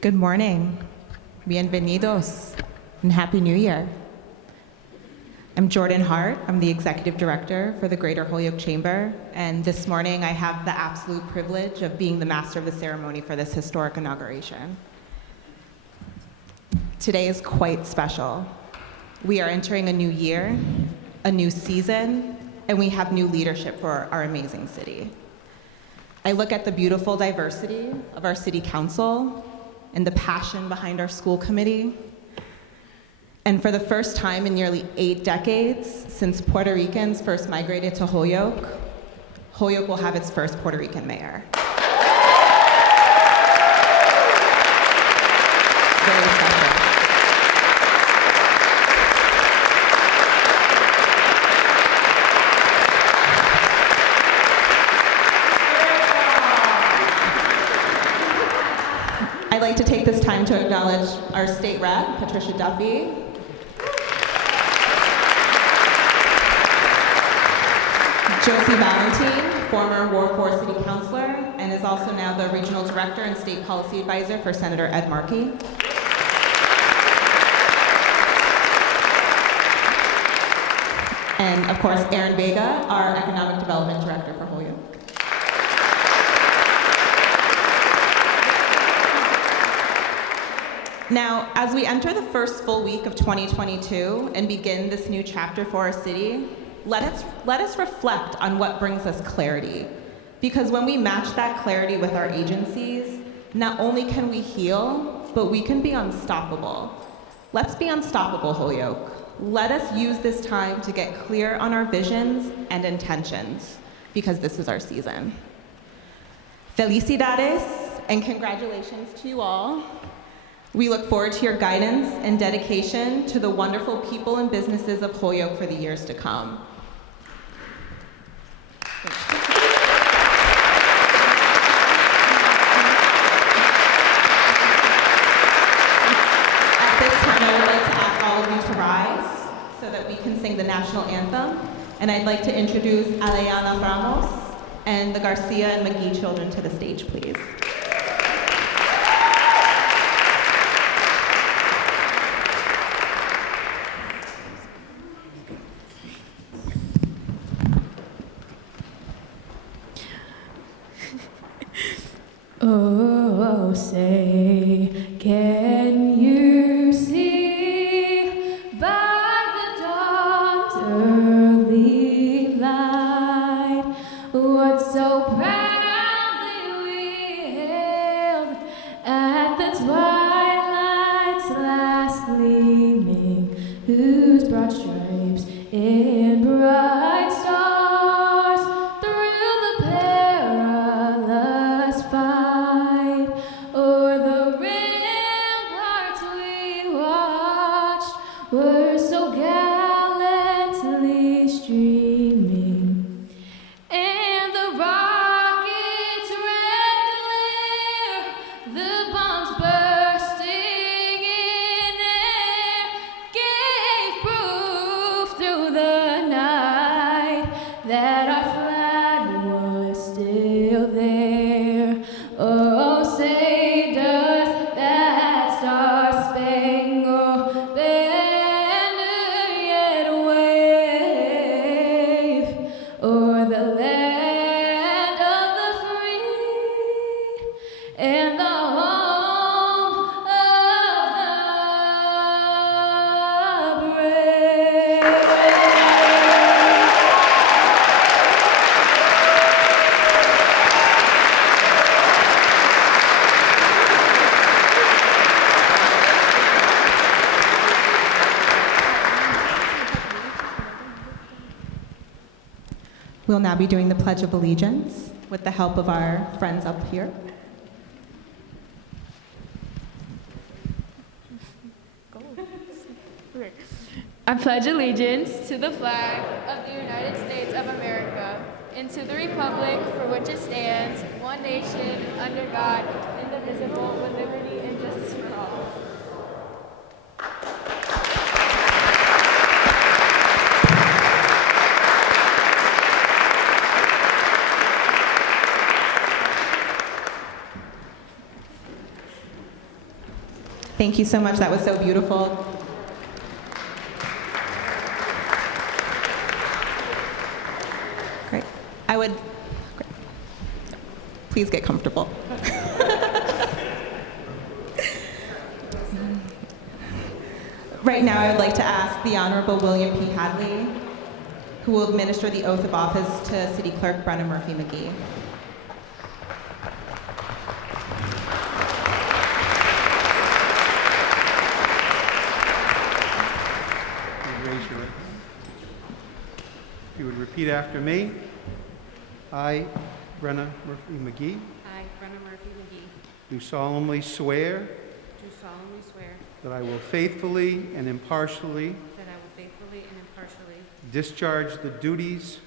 Good morning, bienvenidos, and Happy New Year. I'm Jordan Hart. I'm the Executive Director for the Greater Holyoke Chamber, and this morning I have the absolute privilege of being the master of the ceremony for this historic inauguration. Today is quite special. We are entering a new year, a new season, and we have new leadership for our amazing city. I look at the beautiful diversity of our city council and the passion behind our school committee. And for the first time in nearly 8 decades since Puerto Ricans first migrated to Holyoke, Holyoke will have its first Puerto Rican mayor. It's very special. I'd like to take this time to acknowledge our state rep, Patricia Duffy, Josie Valentine, former Ward 4 City Councilor, and is also now the Regional Director and State Policy Advisor for Senator Ed Markey. And of course, Erin Vega, our Economic Development Director for Holyoke. Now, as we enter the first full week of 2022 and begin this new chapter for our city, let us reflect on what brings us clarity. Because when we match that clarity with our agencies, not only can we heal, but we can be unstoppable. Let's be unstoppable, Holyoke. Let us use this time to get clear on our visions and intentions, because this is our season. Felicidades and congratulations to you all. We look forward to your guidance and dedication to the wonderful people and businesses of Holyoke for the years to come. At this time, I would like to ask all of you to rise so that we can sing the national anthem. And I'd like to introduce Alejandra Ramos and the García and MCGEE children to the stage, please. Oh, say, can you see by the dawn's early light what so proudly we hailed at the twilight's last gleaming, whose broad stripes and bright stars through the perilous fight o'er the ramparts we watched were so gallantly streaming, and the rockets' red glare, the bombs bursting in air, gave proof through the night that our flag was still there. Oh, say does that star-spangled banner yet wave o'er the land of the free and the home of the brave? We'll now be doing the Pledge of Allegiance with the help of our friends up here. I pledge allegiance to the flag of the United States of America and to the republic for which it stands, one nation, under God, indivisible, with liberty and justice for all. Thank you so much. That was so beautiful. Great. Please get comfortable. Right now, I would like to ask the Honorable William P. Hadley, who will administer the oath of office to City Clerk BRENNA Murphy-McGee. Raise your right hand. If you would repeat after me. I, BRENNA Murphy-McGee, I, BRENNA Murphy-McGee, do solemnly swear do solemnly swear that I will faithfully and impartially that I will faithfully and impartially discharge the duties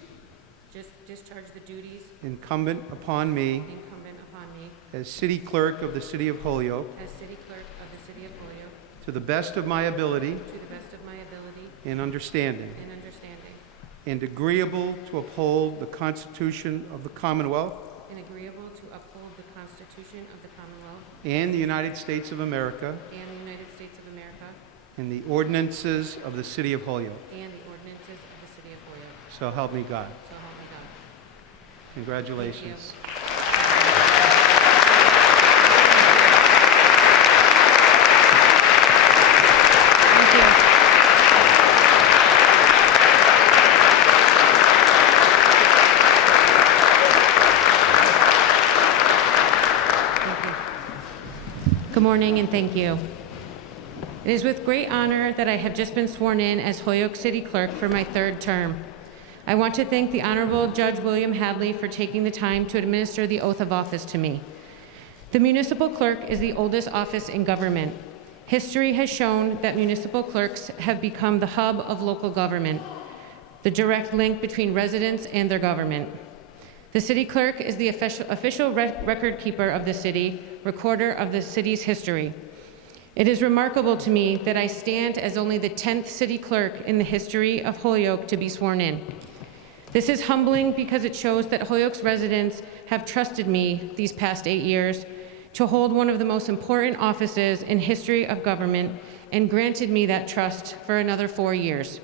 discharge the duties incumbent upon me incumbent upon me as City Clerk of the City of Holyoke as City Clerk of the City of Holyoke to the best of my ability to the best of my ability and understanding, and understanding, and agreeable to uphold the Constitution of the Commonwealth and agreeable to uphold the Constitution of the Commonwealth and the United States of America and the United States of America and the ordinances of the City of Holyoke. and the ordinances of the City of Holyoke. So help me God. So help me God. Congratulations. Thank you. Good morning and thank you. It is with great honor that I have just been sworn in as Holyoke City Clerk for my third term. I want to thank the Honorable Judge William Hadley for taking the time to administer the oath of office to me. The municipal clerk is the oldest office in government. History has shown that municipal clerks have become the hub of local government, the direct link between residents and their government. The city clerk is the official record keeper of the city, recorder of the city's history. It is remarkable to me that I stand as only the 10th city clerk in the history of Holyoke to be sworn in. This is humbling because it shows that Holyoke's residents have trusted me these past 8 years to hold one of the most important offices in history of government and granted me that trust for another 4 years.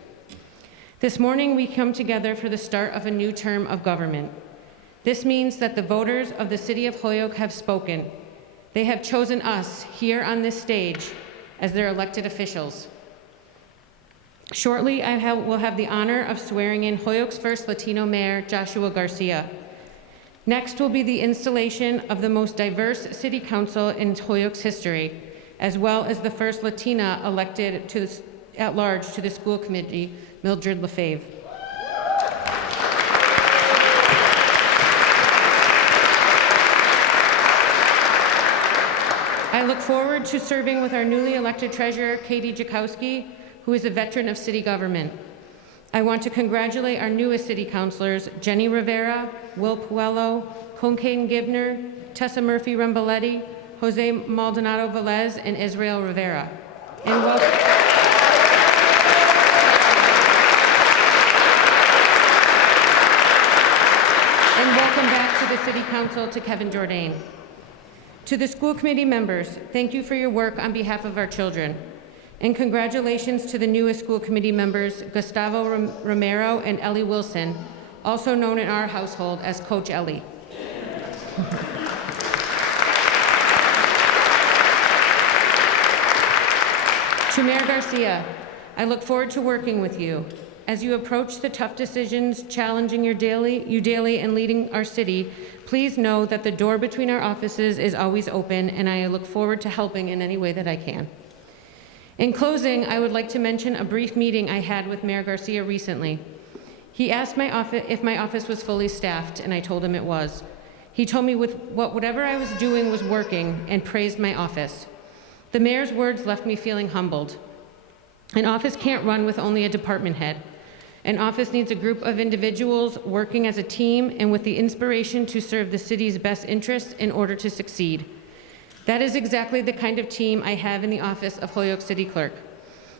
This morning we come together for the start of a new term of government. This means that the voters of the city of Holyoke have spoken. They have chosen us here on this stage as their elected officials. Shortly, I will have the honor of swearing in Holyoke's first Latino mayor, Joshua Garcia. Next will be the installation of the most diverse city council in Holyoke's history, as well as the first Latina elected at large to the school committee, Mildred Lefebvre. I look forward to serving with our newly elected treasurer, Katie JACKOWSKI, who is a veteran of city government. I want to congratulate our newest city councilors, Jenny Rivera, Will Puello, Concaine Givner, Tessa Murphy Ramboletti, Jose Maldonado Velez, and Israel Rivera. And welcome back to the City Council to Kevin Jourdain. To the school committee members, thank you for your work on behalf of our children. And congratulations to the newest school committee members, Gustavo Romero and Ellie Wilson, also known in our household as Coach Ellie. To Mayor Garcia, I look forward to working with you. As you approach the tough decisions challenging you daily and leading our city, please know that the door between our offices is always open, and I look forward to helping in any way that I can. In closing, I would like to mention a brief meeting I had with Mayor Garcia recently. He asked my office if my office was fully staffed, and I told him it was. He told me whatever I was doing was working and praised my office. The mayor's words left me feeling humbled. An office can't run with only a department head. An office needs a group of individuals working as a team and with the inspiration to serve the city's best interests in order to succeed. That is exactly the kind of team I have in the office of Holyoke City Clerk.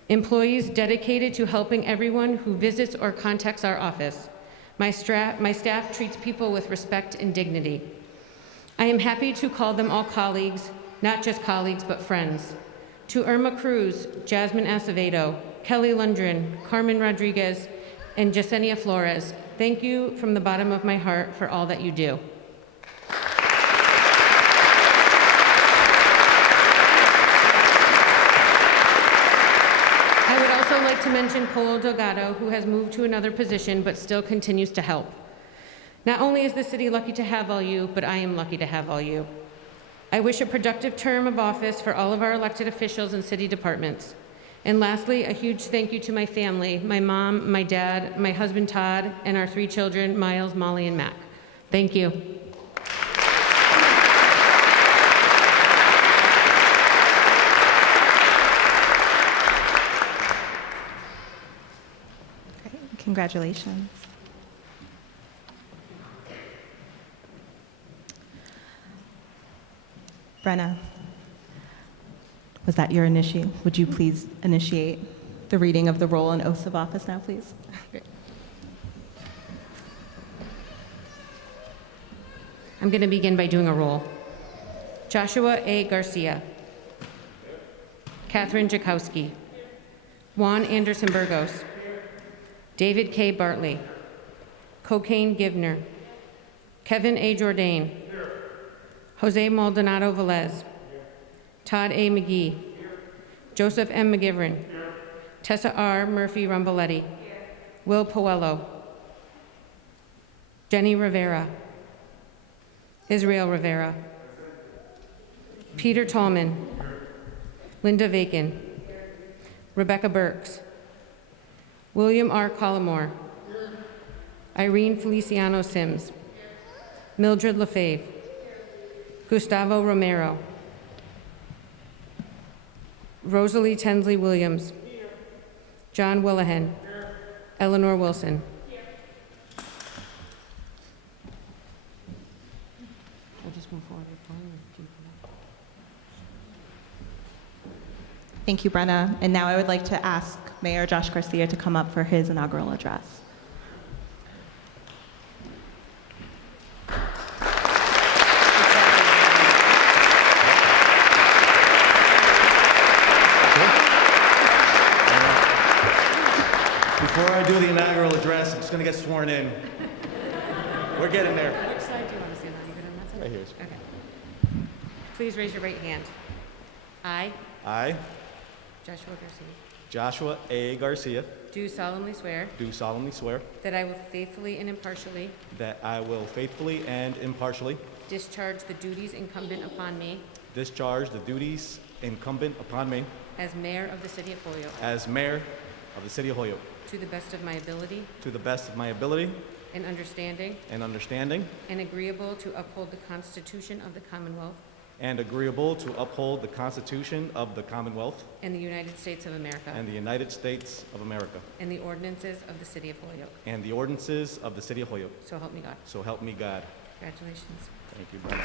Employees dedicated to helping everyone who visits or contacts our office. My staff treats people with respect and dignity. I am happy to call them all colleagues, not just colleagues, but friends. To Irma Cruz, Jasmine Acevedo, Kelly Lundgren, Carmen Rodriguez, and Yesenia Flores, thank you from the bottom of my heart for all that you do. I would also like to mention Polo Delgado, who has moved to another position but still continues to help. Not only is the city lucky to have all you, but I am lucky to have all you. I wish a productive term of office for all of our elected officials and city departments. And lastly, a huge thank you to my family, my mom, my dad, my husband Todd, and our 3 children, Miles, Molly, and Mac. Thank you. Great. Congratulations. Brenna, was that your initiate? Would you please initiate the reading of the roll and oaths of office now, please? Great. I'm going to begin by doing a roll. Joshua A. Garcia. Catherine JACKOWSKI. Juan Anderson Burgos. David K. Bartley. Cocaine Givner. Kevin A. Jourdain. Jose Maldonado Velez. Todd A. McGee. Joseph M. McGivern. Tessa R. Murphy Rumboletti. Will Puello. Jenny Rivera. Israel Rivera. Peter Tallman. Linda Vacan. Rebecca Burks. William R. Collymore. Irene Feliciano Sims. Mildred Lefebvre. Gustavo Romero. Rosalie Tensley Williams. John Willahen. Eleanor Wilson. I'll just move forward. Thank you, Brenna. And now I would like to ask Mayor Josh Garcia to come up for his inaugural address. Before I do the inaugural address, I'm just going to get sworn in. We're getting there. Which side do you want to stand on? You good on that side? Right here. Okay. Please raise your right hand. I, I, Joshua Garcia, Joshua A. Garcia, do solemnly swear do solemnly swear that I will faithfully and impartially that I will faithfully and impartially discharge the duties incumbent upon me discharge the duties incumbent upon me as mayor of the city of Holyoke as mayor of the city of Holyoke to the best of my ability to the best of my ability and understanding, and agreeable to uphold the Constitution of the Commonwealth agreeable to uphold the Constitution of the Commonwealth and the United States of America and the United States of America and the ordinances of the city of Holyoke. and the ordinances of the city of Holyoke. So help me God. So help me God. Congratulations. Thank you, brother.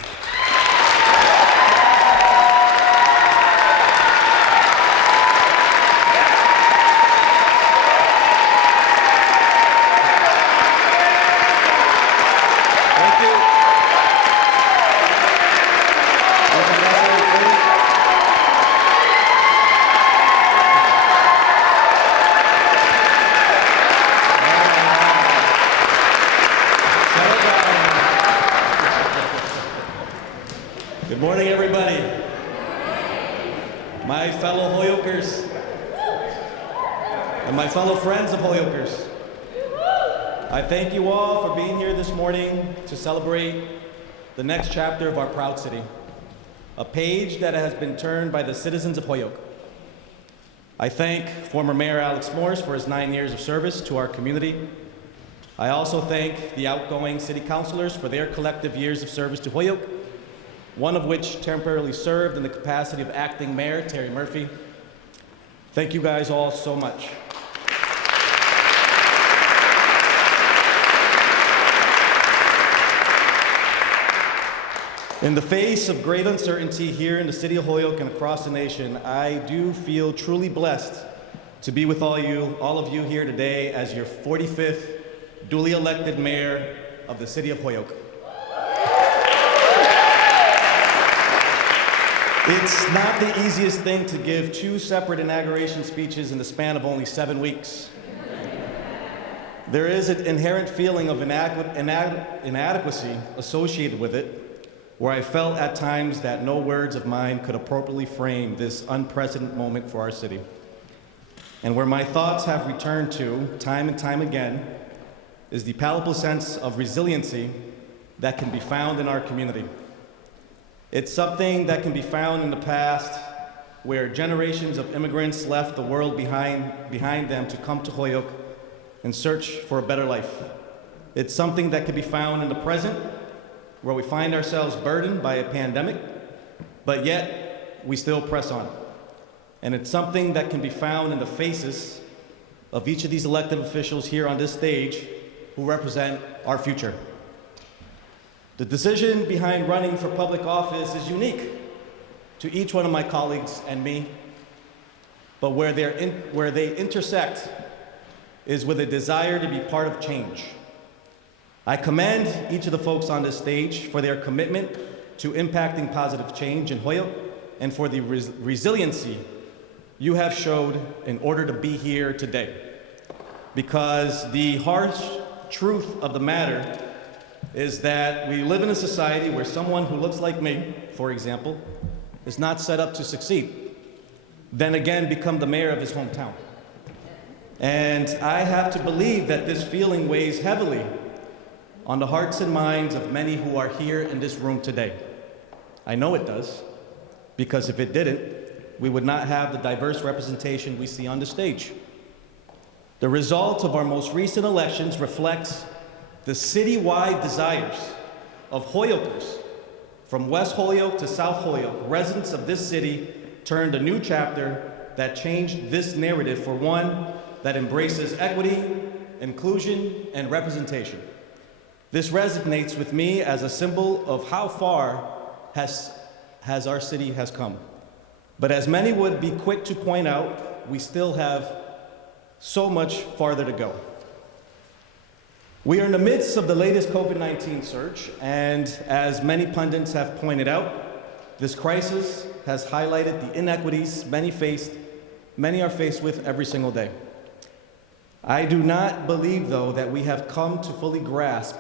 Thank you. Good morning, everybody. My fellow Hoyokers and my fellow friends of Hoyokers, I thank you all for being here this morning to celebrate the next chapter of our proud city, a page that has been turned by the citizens of Holyoke. I thank former Mayor Alex Morris for his 9 years of service to our community. I also thank the outgoing city councilors for their collective years of service to Holyoke, one of which temporarily served in the capacity of acting mayor, Terry Murphy. Thank you guys all so much. In the face of great uncertainty here in the city of Holyoke and across the nation, I do feel truly blessed to be with all of you here today as your 45th duly elected mayor of the city of Holyoke. It's not the easiest thing to give 2 separate inauguration speeches in the span of only 7 weeks. There is an inherent feeling of inadequacy associated with it, where I felt at times that no words of mine could appropriately frame this unprecedented moment for our city. And where my thoughts have returned to, time and time again, is the palpable sense of resiliency that can be found in our community. It's something that can be found in the past, where generations of immigrants left the world behind them to come to Holyoke and search for a better life. It's something that can be found in the present, where we find ourselves burdened by a pandemic, but yet we still press on. And it's something that can be found in the faces of each of these elected officials here on this stage who represent our future. The decision behind running for public office is unique to each one of my colleagues and me, but where they intersect is with a desire to be part of change. I commend each of the folks on this stage for their commitment to impacting positive change in Holyoke and for the resiliency you have showed in order to be here today. Because the harsh truth of the matter is that we live in a society where someone who looks like me, for example, is not set up to succeed, then again become the mayor of his hometown. And I have to believe that this feeling weighs heavily on the hearts and minds of many who are here in this room today. I know it does, because if it didn't, we would not have the diverse representation we see on the stage. The result of our most recent elections reflects the citywide desires of Hoyokers. From West Holyoke to South Holyoke, residents of this city turned a new chapter that changed this narrative for one that embraces equity, inclusion, and representation. This resonates with me as a symbol of how far has our city has come. But as many would be quick to point out, we still have so much farther to go. We are in the midst of the latest COVID-19 surge, and as many pundits have pointed out, this crisis has highlighted the inequities many are faced with every single day. I do not believe, though, that we have come to fully grasp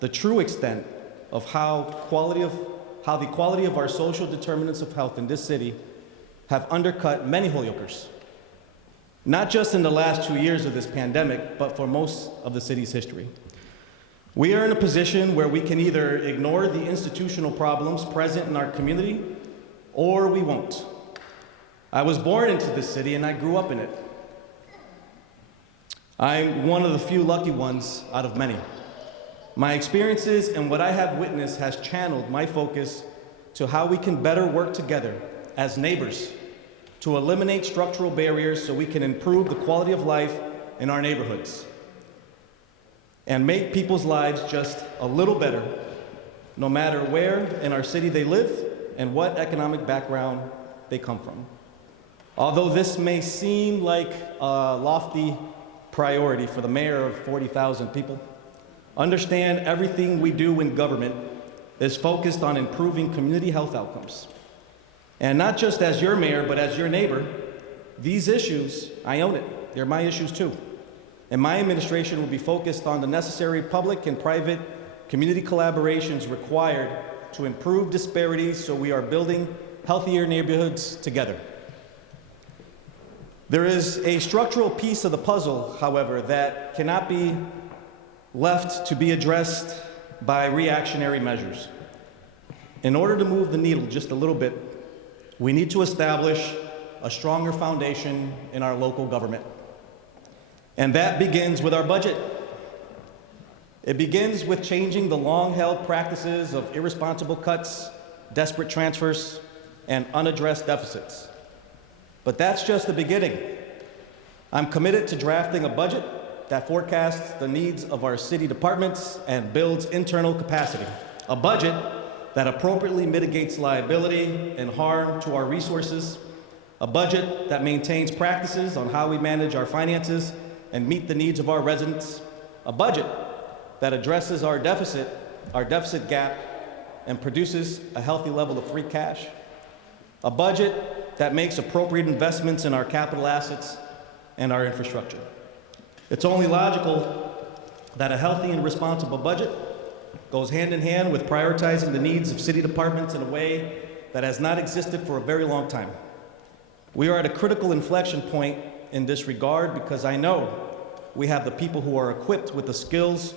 the true extent of how the quality of our social determinants of health in this city have undercut many Holyokers, not just in the last 2 years of this pandemic, but for most of the city's history. We are in a position where we can either ignore the institutional problems present in our community, or we won't. I was born into this city and I grew up in it. I'm one of the few lucky ones out of many. My experiences and what I have witnessed has channeled my focus to how we can better work together as neighbors to eliminate structural barriers so we can improve the quality of life in our neighborhoods and make people's lives just a little better, no matter where in our city they live and what economic background they come from. Although this may seem like a lofty priority for the mayor of 40,000 people, understand everything we do in government is focused on improving community health outcomes. And not just as your mayor, but as your neighbor, these issues, I own it. They're my issues too. And my administration will be focused on the necessary public and private community collaborations required to improve disparities so we are building healthier neighborhoods together. There is a structural piece of the puzzle, however, that cannot be left to be addressed by reactionary measures. In order to move the needle just a little bit, we need to establish a stronger foundation in our local government. And that begins with our budget. It begins with changing the long-held practices of irresponsible cuts, desperate transfers, and unaddressed deficits. But that's just the beginning. I'm committed to drafting a budget that forecasts the needs of our city departments and builds internal capacity. A budget that appropriately mitigates liability and harm to our resources. A budget that maintains practices on how we manage our finances and meet the needs of our residents. A budget that addresses our deficit gap, and produces a healthy level of free cash. a budget that makes appropriate investments in our capital assets and our infrastructure. It's only logical that a healthy and responsible budget goes hand in hand with prioritizing the needs of city departments in a way that has not existed for a very long time. We are at a critical inflection point in this regard because I know we have the people who are equipped with the skills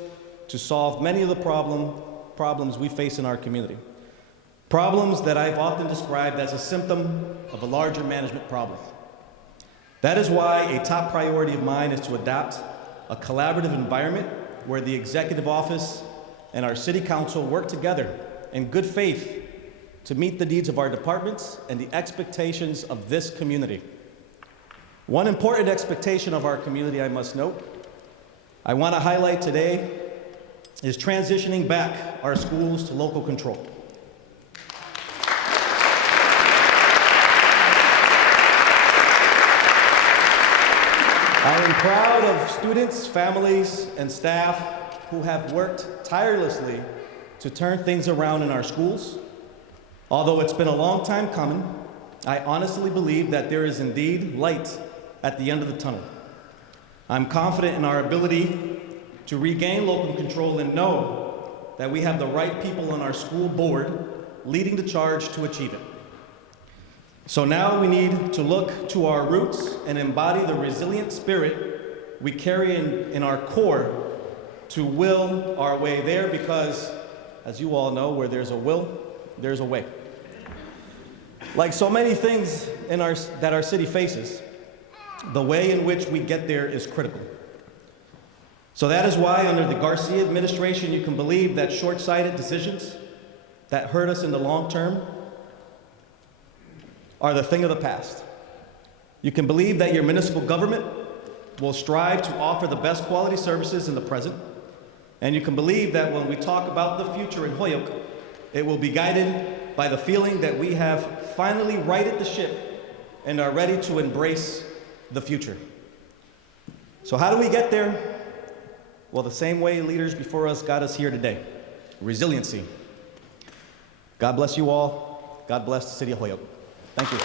to solve many of the problems we face in our community. Problems that I've often described as a symptom of a larger management problem. That is why a top priority of mine is to adopt a collaborative environment where the executive office and our city council work together in good faith to meet the needs of our departments and the expectations of this community. One important expectation of our community, I must note, I want to highlight today is transitioning back our schools to local control. I am proud of students, families, and staff who have worked tirelessly to turn things around in our schools. Although it's been a long time coming, I honestly believe that there is indeed light at the end of the tunnel. I'm confident in our ability to regain local control and know that we have the right people on our school board leading the charge to achieve it. So now we need to look to our roots and embody the resilient spirit we carry in our core to will our way there, because, as you all know, where there's a will, there's a way. Like so many things that our city faces, the way in which we get there is critical. So that is why under the García administration, you can believe that short-sighted decisions that hurt us in the long term are the thing of the past. You can believe that your municipal government will strive to offer the best quality services in the present, and you can believe that when we talk about the future in Holyoke, it will be guided by the feeling that we have finally righted the ship and are ready to embrace the future. So how do we get there? Well, the same way leaders before us got us here today, resiliency. God bless you all. God bless the city of Holyoke. Thank you.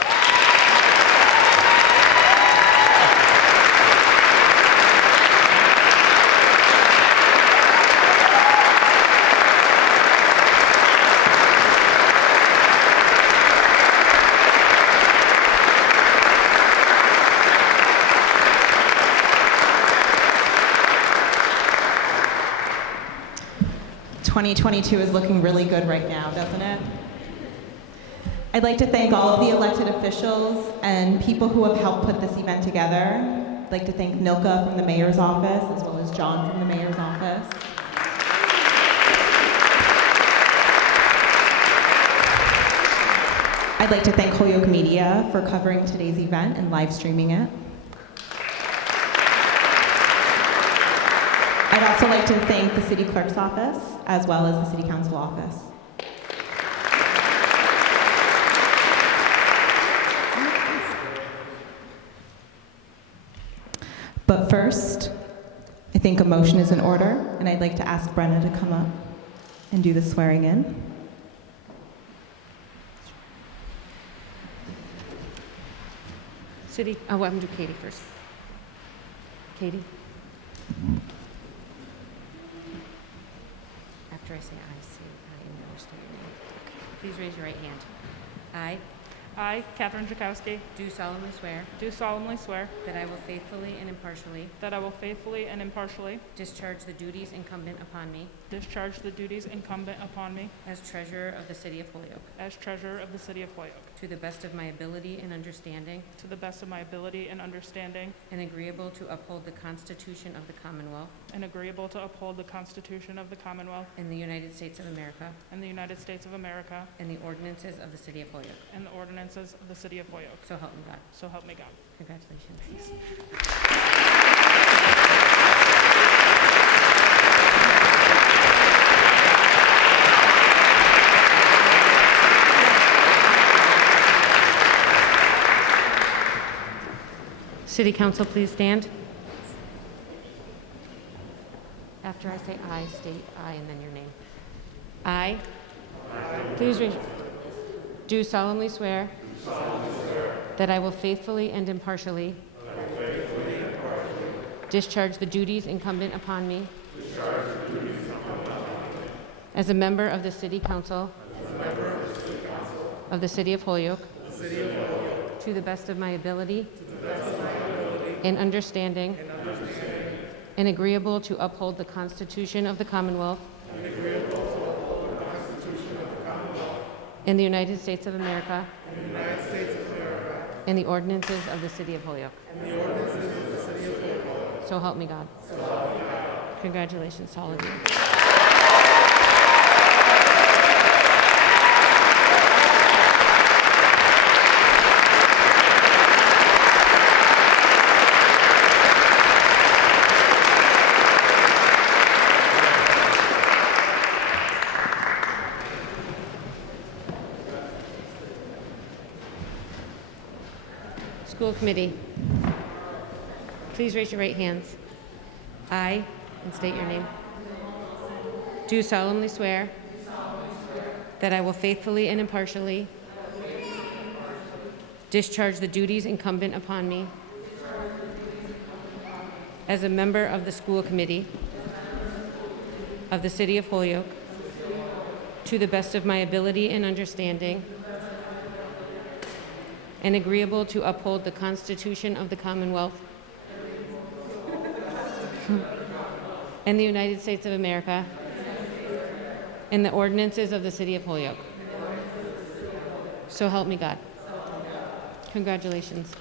(2022) is looking really good right now, doesn't it? I'd like to thank all of the elected officials and people who have helped put this event together. I'd like to thank Nilka from the mayor's office, as well as John from the mayor's office. I'd like to thank Holyoke Media for covering today's event and live streaming it. I'd also like to thank the city clerk's office, as well as the city council office. But first, I think a motion is in order, and I'd like to ask Brenna to come up and do the swearing in. I'm going to do Katie first. Katie? After I say I and then state your name. Okay. Please raise your right hand. I, Katherine JACKOWSKI, Do solemnly swear do solemnly swear that I will faithfully and impartially that I will faithfully and impartially discharge the duties incumbent upon me discharge the duties incumbent upon me as treasurer of the city of Holyoke, as treasurer of the city of Holyoke, to the best of my ability and understanding, to the best of my ability and understanding, and agreeable to uphold the Constitution of the Commonwealth and agreeable to uphold the Constitution of the Commonwealth and the United States of America, and the United States of America, and the ordinances of the city of Holyoke. and the ordinances of the city of Holyoke. So help me God. So help me God. Congratulations. City Council, please stand. After I say I, state I and then your name. I, please raise. Do solemnly swear that I will faithfully and impartially discharge the duties incumbent upon me as a member of the City Council of the City of Holyoke to the best of my ability and understanding, and agreeable to uphold the Constitution of the Commonwealth in the United States of America and the ordinances of the City of Holyoke. So help me God. Congratulations to all of you. School Committee, please raise your right hands. I, and state your name, do solemnly swear that I will faithfully and impartially discharge the duties incumbent upon me as a member of the School Committee of the City of Holyoke to the best of my ability and understanding, and agreeable to uphold the Constitution of the Commonwealth and the United States of America and the ordinances of the City of Holyoke. So help me God. Congratulations.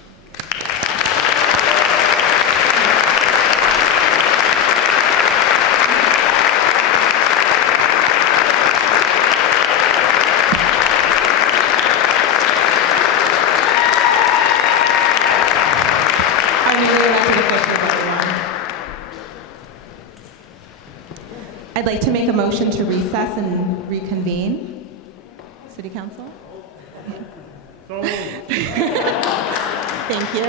I'd like to make a motion to recess and reconvene. City Council? Thank you.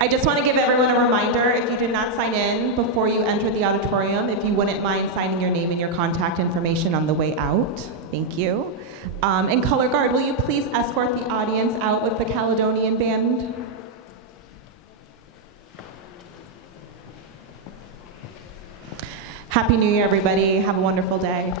I just want to give everyone a reminder, if you did not sign in before you entered the auditorium, if you wouldn't mind signing your name and your contact information on the way out. Thank you. And Color Guard, will you please escort the audience out with the Caledonian Band? Happy New Year, everybody. Have a wonderful day.